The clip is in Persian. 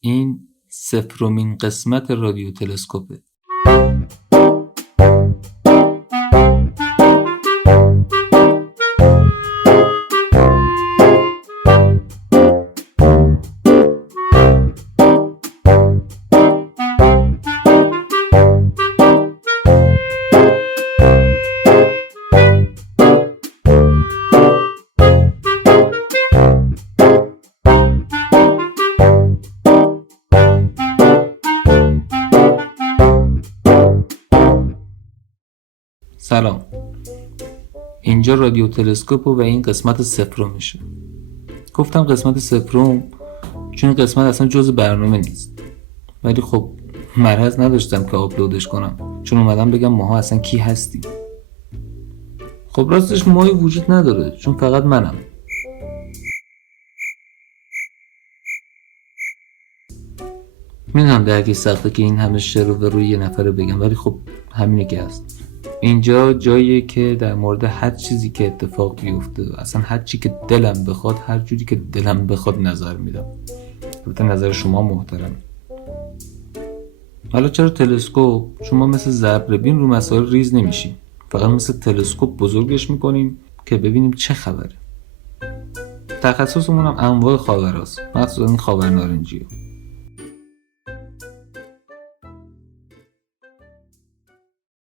این 0مین قسمت رادیو تلسکوپه. سلام، اینجا رادیو تلسکوپ و این قسمت 0میشه. گفتم قسمت 0 چون قسمت اصلا جزء برنامه نیست، ولی خب مرض نداشتم که آپلودش کنم، چون اومدم بگم ماها اصلا کی هستیم. خب راستش ماهی وجود نداره، چون فقط منم. میدونم درکی سخته که این همه شعر رو روی یه نفره بگم، ولی خب همینه که هست. اینجا جاییه که در مورد هر چیزی که اتفاق بیفته، اصلا هر چی که دلم بخواد، هر جوری که دلم بخواد نظر میدم. البته نظر شما محترم. حالا چرا تلسکوپ؟ چون ما مثل ذره‌بین رو مسائل ریز نمیشیم، فقط مثل تلسکوپ بزرگش میکنیم که ببینیم چه خبره. تخصصمون هم انواع خاوراست، مخصوصا این خاور نارنجیه.